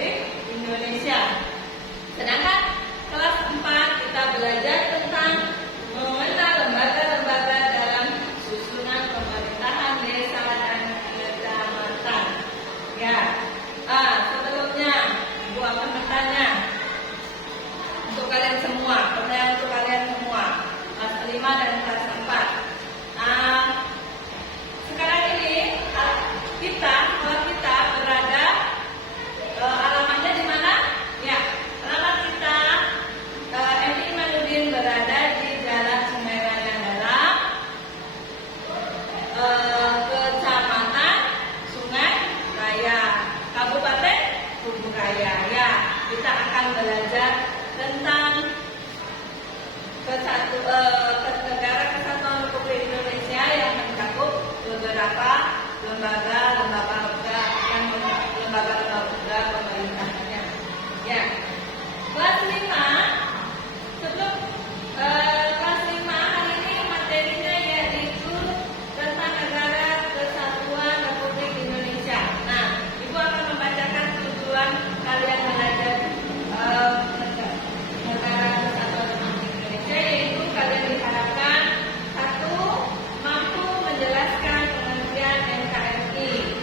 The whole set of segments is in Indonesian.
Republik Indonesia. Sedangkan kelas 4 kita belajar tentang mengenal lembaga-lembaga dalam susunan pemerintahan desa dan kecamatan. Ya, sebelumnya Ibu akan bertanya untuk kalian semua, pertanyaan untuk kalian semua, kelas 5 dan kelas 4. Sekarang ini kalau kita berada, alamatnya di mana? Ya, alamat kita MI Imanuddin berada di Jalan Sungai Raya Dalam, Kecamatan Sungai Raya, Kabupaten Kuburaya. Ya, kita akan belajar tentang Negara Kesatuan Republik Indonesia yang mencakup beberapa lembaga pemerintahannya. Ya, kelas 5. Sebelum kelas 5 hari ini materinya yaitu tentang Negara Kesatuan Republik Indonesia. Nah, Ibu akan membacakan tujuan kalian belajar Negara Kesatuan Republik Indonesia, yaitu kalian diharapkan 1. Mampu menjelaskan pengertian NKRI.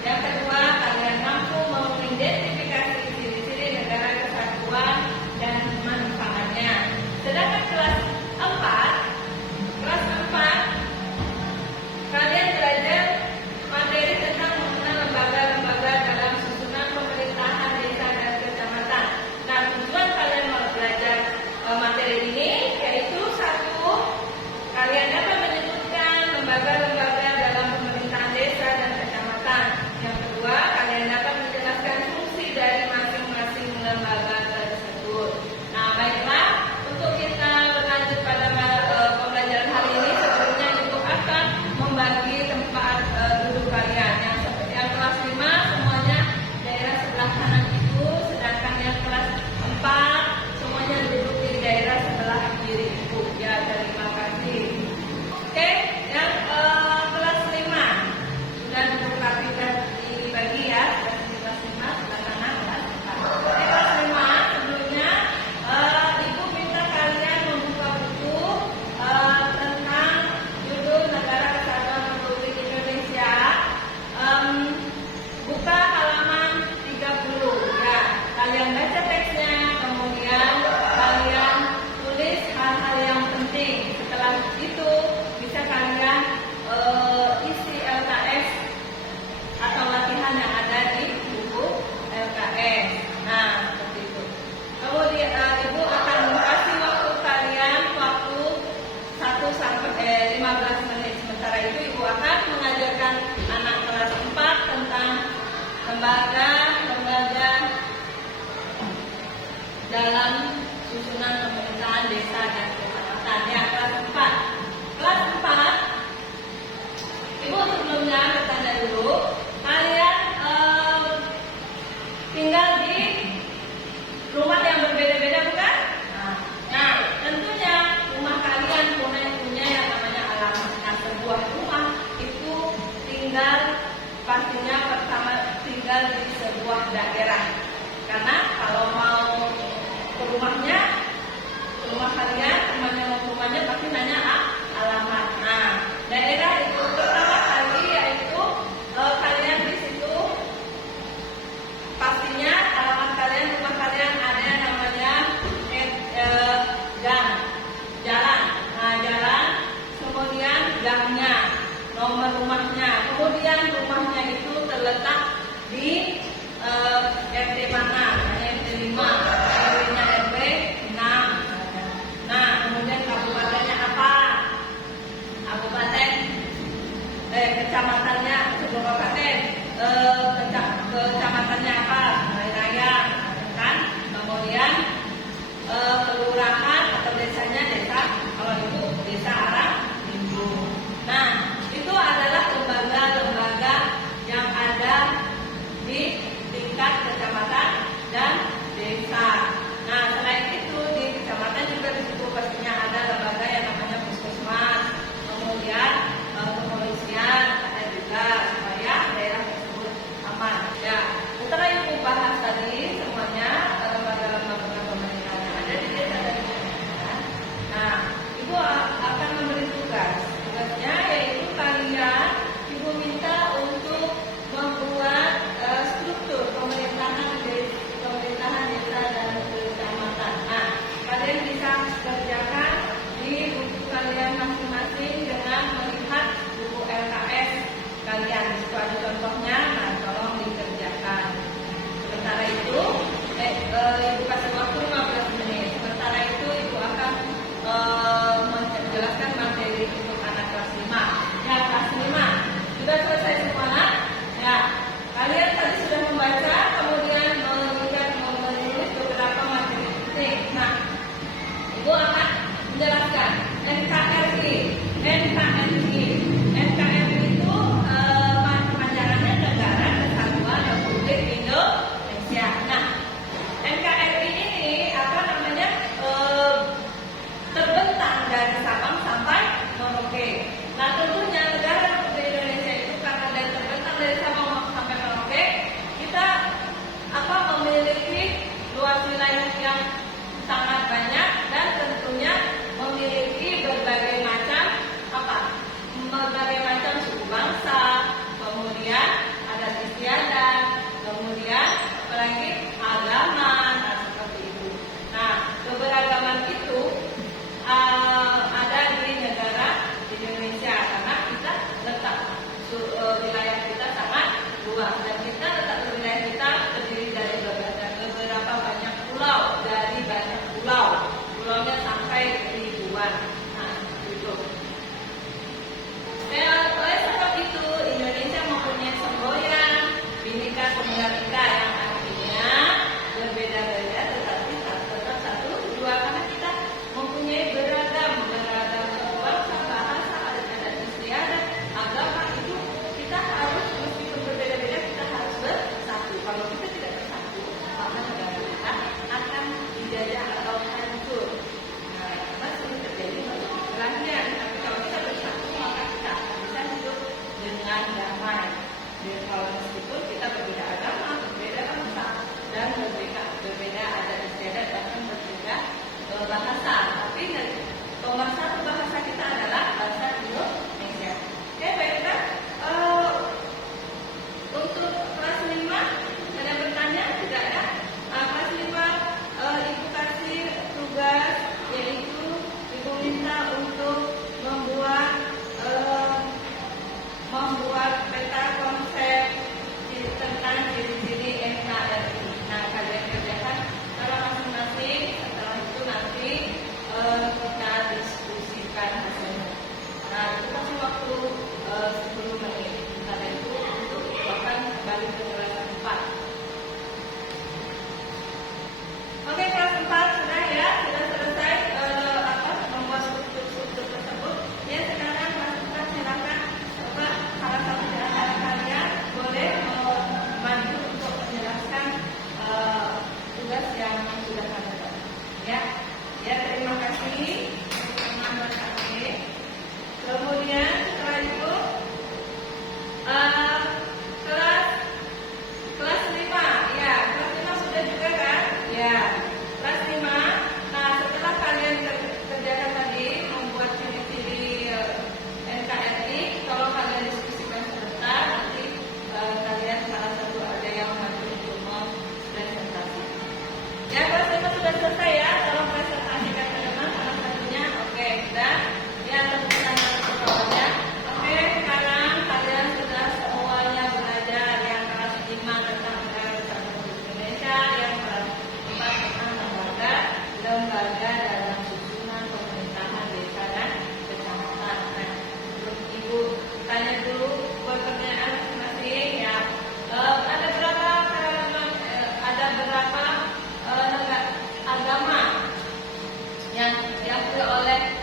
Yang kedua, kalian mampu mengidentifikasi ciri-ciri negara kesatuan dan manfaatnya. Sedangkan kelas 4, kalian belajar materi tentang mengenal lembaga-lembaga dalam susunan pemerintahan desa dan kecamatan. Nah, tujuan kalian mau belajar materi ini yaitu 1. Kalian dapat menyebutkan lembaga-lembaga dalam pemerintahan desa dan kecamatan. Yang kedua, kalian dapat menjelaskan fungsi dari masing-masing lembaga tersebut. Nah, baiklah, untuk kita berlanjut pada pembelajaran hari ini, sebelumnya Ibu akan membagi tempat duduk kalian. Yang kelas 5 semuanya daerah sebelah kanan Ibu, sedangkan yang kelas 4 semuanya duduk di daerah sebelah kiri Ibu. Ya, terima kasih. Oke, yang kelas 5 sudah duduk rapi dan dibagi ya. Kelas 5 sebelah kanan, kelas 4. Kelas 5 sebelumnya Ibu minta kalian membuka buku tentang judul Negara Kesatuan Republik Indonesia. Buka halaman 30 ya. Kalian baca teksnya, kemudian kalian tulis hal-hal yang penting. Setelah itu bisa kalian isi LKS atau latihan yang ada di buku LKS. Nah, seperti itu. Kemudian Ibu akan kasih waktu kalian 15 menit. Sementara itu Ibu akan mengajarkan anak kelas 4 tentang lembaga dalam susunan pemerintahan desa dan kecamatan. Ya, kelas 4. Kelas 4, Ibu sebelumnya bertanya dulu, kalian tinggal di rumah yang berbeda-beda bukan? Nah, tentunya rumah kalian punya yang namanya alamat. Nah, sebuah rumah itu pastinya pertama tinggal di sebuah daerah. Karena kalau mau ke rumah kalian, rumahnya pasti nanya alamat. Nah, daerah itu pertama kali yaitu kalian di situ pastinya alamat kalian, rumah kalian ada yang namanya jalan. Nah, jalan, kemudian gangnya, nomor rumahnya, kemudian rumahnya itu terletak di RT mana? RT 5, RW-nya RW 6. Nah, sudah selesai ya, tolong presentasikan ke teman salah satunya. Oke, sudah. Ya, tepuk tangan untuk bawahnya. Oke, sekarang kalian sudah semuanya belajar yang kelas 5 tentang negara kesatuan Indonesia, yang kelas 4 tentang lembaga dalam susunan pemerintahan desa dan kecamatan. Nah, Ibu tanya dulu buat pertanyaan masing-masing ya. Ada berapa agama yang diakui oleh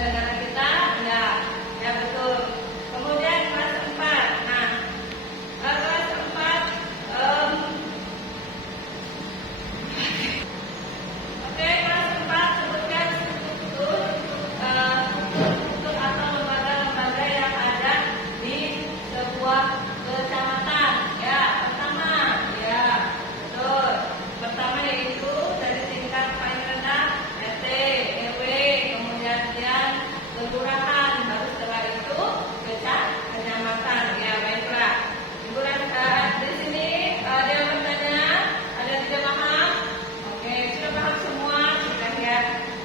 negara kita? Ya, ya betul. Kemudian kelas 4. Nah, kelas 4 oke, kelas 4 sebutkan struktur atau lembaga-lembaga yang ada di sebuah kecamatan. Ya, pertama, ya betul. Pertama yaitu dari tingkat paling rendah RT, RW, kemudian kelurahan, baru setelah itu kecamatan. Ya, baiklah. Ibu di sini ada yang bertanya, ada yang tidak paham? Oke, sudah paham semua, sudah ya.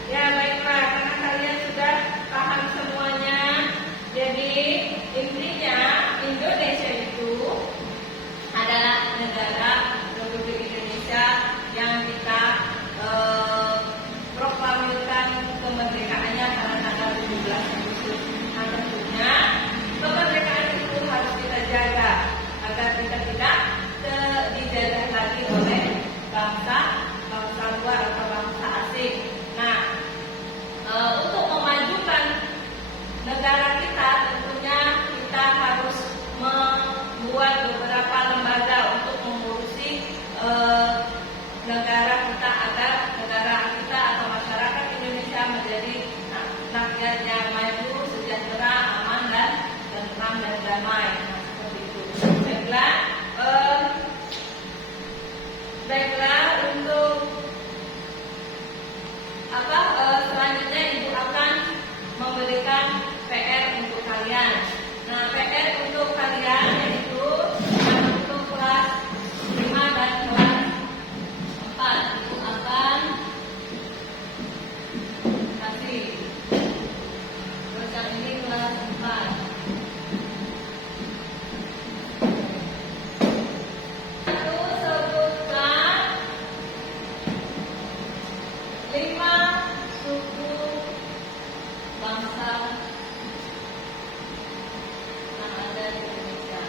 Ya, baiklah, karena kalian sudah paham semuanya. Jadi intinya Indonesia itu adalah negara Republik Indonesia yang kita proklamirkan kemerdekaannya pada tanggal 17 Agustus. Nah, tentunya kemerdekaan itu harus kita jaga agar kita tidak dijajah lagi oleh bangsa luar atau bangsa asing. Nah, untuk memajukan negara kita, tentunya kita harus membuat beberapa lembaga untuk mengurusi negara kita agar negara kita atau masyarakat Indonesia menjadi rakyat yang maju, sejahtera, aman dan tentram dan damai. Nah, seperti itu. Baiklah, untuk selanjutnya Ibu akan memberikan PR untuk kalian. Nah, PR untuk kalian yaitu untuk kelas 5 dan kelas 4. Ibu akan kasih. Terus yang ini kelas 4. Satu, sebutkan 5 suku bangsa yang ada di Indonesia.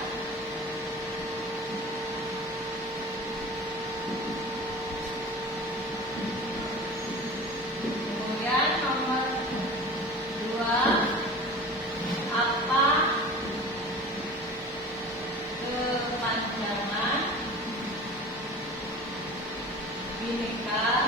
Kemudian nomor 2, apa kepanjangan Bhinneka